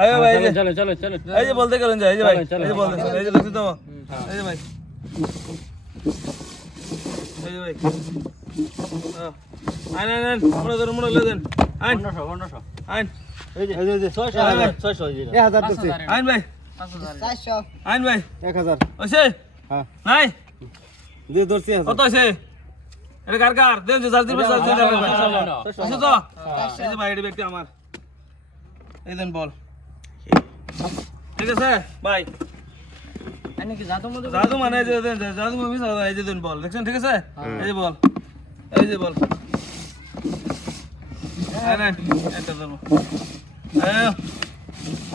আয় ভাই চলো চলো চলো এই যে বলতে গেলেন যে এই যে ভাই। এই যে বলতে এই যে দেখছি তো এই যে ভাই। এই যে ভাই। আইন আইন আইন মোড়ে ধরুন মোড়ে লে দেন। আইন। পনেরোশো পনেরোশো আইন। এই যে এই যে ছয়শো। ছয়শো এক হাজার আইন ভাই। চারশো আইন ভাই। এক হাজার। ওইসে হ্যাঁ। নাই? দিয়ে ধরছি হাজার কত আছে এটা কার কার? দেন যে যার দিবে যার দিবে আছে তো এই যে ভাই এটা ব্যক্তি আমার। এই দেন বল। ঠিক আছে? কি জাদু মানে এই যে জাদু মুভি সাদা এই যে দেন বল দেখছেন? ঠিক আছে? এই যে বল এই যে বল। এই ধরো আয়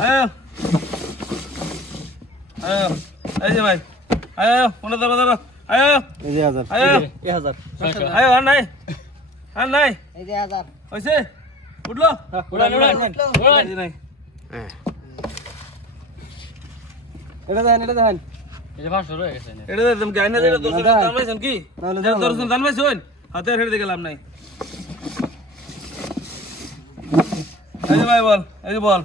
আয় আয় এই যে ভাই। আয় কোনে ধরো ধরো আয় এই যে হাজার। আয় এক হাজার। ছয়শো আর নাই। আর নাই। এই যে হাজার। হইছে? উঠল? উড়ান উড়ান উড়ান এই যে নাই এটা দেখেন এটা দেখেন। এই যে পাঁচশো রয়ে গেছে এটা তো তুমি যেটা দর্শন জানবাইছেন কি? যেটা দর্শন জানবাইছেন? হাতে হেঁটে দিয়ে গেলাম নাই। এই যে ভাই বল এই যে বল।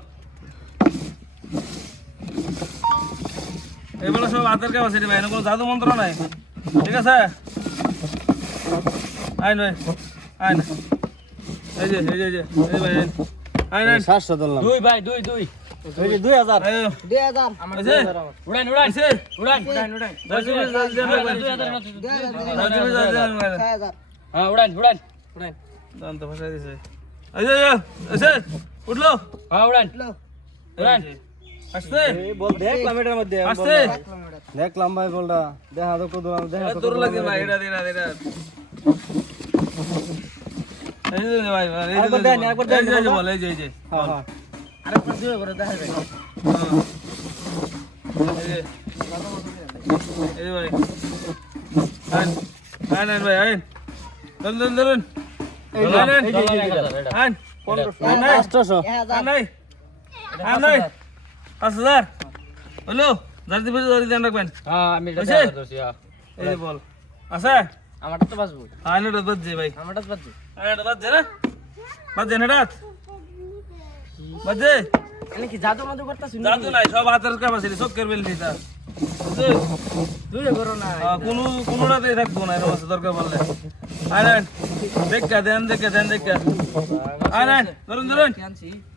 এগুলো সব হাতের কাজ আছে রে ভাই এনে কোনো জাদু মন্ত্র নাই। ঠিক আছে? আইন ভাই আইন। এই যে এই যে এই যে এই ভাই আইন। আইন ধরলাম দুই ভাই দুই দুই। দুই হাজার দুই হাজার উড়ান উড়ান উড়ান উড়ান উড়ান হ্যাঁ উড়ান উড়ান উড়ান দান্ত ফাসাই দিছে এই যে উঠল হ্যাঁ উড়ান উড়ান আসতে বল মধ্যে আসতে দেখা তো কত দেখা তো তোর লাগে ভাই এটা এটা এটা এই যে ভাই এই যে বল এই যে এই যে হ্যাঁ হ্যাঁ আরেকবার দুই করে দেখা যাবে হ্যাঁ। এই ভাই আইন আইন ভাই আইন। ধরুন আইন, পাঁচ হাজার হলো দিবে ধ্যান রাখবেন। হ্যাঁ আমি এটা ধরছি, হ্যাঁ। এই বল। আছে? আমারটা তো আইন এটা বাজছে ভাই। আমারটা তো এটা বাজছে না? বাজছে না বাজছে আমি কি জাদু মতো করতেছি জাদু নাই সব হাতের কাম আছে সব করবে নিতা দুই করো না কোনো কোনোটাতেই থাকব না এরকম দরকার পড়লে। আয় দেখা দেন দেখা দেন দেখা। আয় ধরুন ধরুন।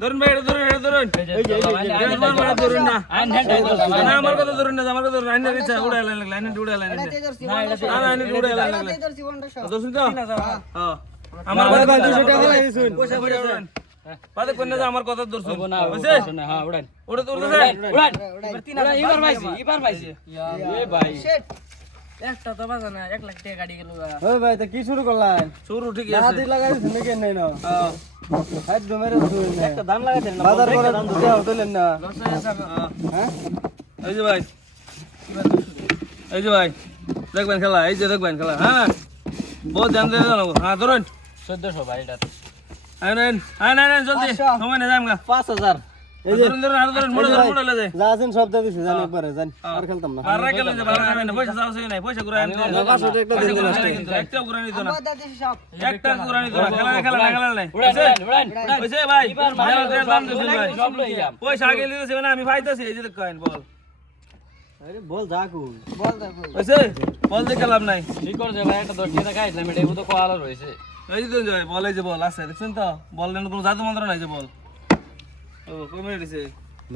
ধরুন ভাই এটা ধরুন এটা ধরুন। এই যে, এই যে, এই যে, এটা ধরুন, না। আইন হ্যান্ড এই ধরছি, না আমার কথা ধরুন না আমার কথা ধরুন আইনের ইচ্ছা উড়ে লাইন লাগলে। আইনের উড়ে লাইন আইনের উড়ে লাইন লাগলে। তো? হ্যাঁ। আমার। পয়সা পয়সা ধরুন বাদে কোন না আমার কথা ধরছুন না, না, হ্যাঁ, উড়ান। তো উড়ে উড়ান, উড়ান। উড়ান। উড়ান, এবার পাইছি, এবার পাইছি। এ ভাই। একটা তো বাজে না এক লাখ টাকা গাড়ি গেল ওই ভাই তো কি শুরু করলেন? শুরু ঠিক আছে। হাতি লাগাই দিছেন নাকি নাই না? হ্যাঁ। হাত ডুমেরে ধুই না। একটা দাম লাগাই দেন বাজার করে দুটো হোটেলেন না। হ্যাঁ হ্যাঁ? এই যে ভাই। এই যে ভাই। দেখবেন খেলা এই যে দেখবেন খেলা হ্যাঁ। বহুত ধ্যান দিয়ে জানো হ্যাঁ ধরুন। চোদ্দশো ভাই এটা। জলদি। সময় না যাম গা। পাঁচ হাজার। এই যে ধরুন ধরুন আর ধরুন মোড়ে ধরুন মোড়ে লে যা আছেন সব দিয়ে জানি একবারে জানি আর খেলতাম না। আর রাখলে যে ভালো হবে না পয়সা চাও নাই পয়সা করে একটা দিন একটা করে নিত না। একটা করে নিত না খেলা খেলা না, খেলা নাই। উড়ান, উড়ান। পয়সা ভাই? এবার মারা খেলা গেল, দাম দিছেন ভাই। সব লই যাম। পয়সা আগে লিতেছে না আমি পাইতেছি এই যে কয়েন বল। আরে বল পয়সা লাভ নাই। ঠিক করেছে ভাই, একটা দশ টাকা খাইছিলাম, এটা তো কোয়ালা রয়েছে। এই যে তো বল, এই যে বল, আছে, দেখছেন তো? বললেন কোনো জাদু মন্ত্র নাই যে বল? ও, কমে দিছে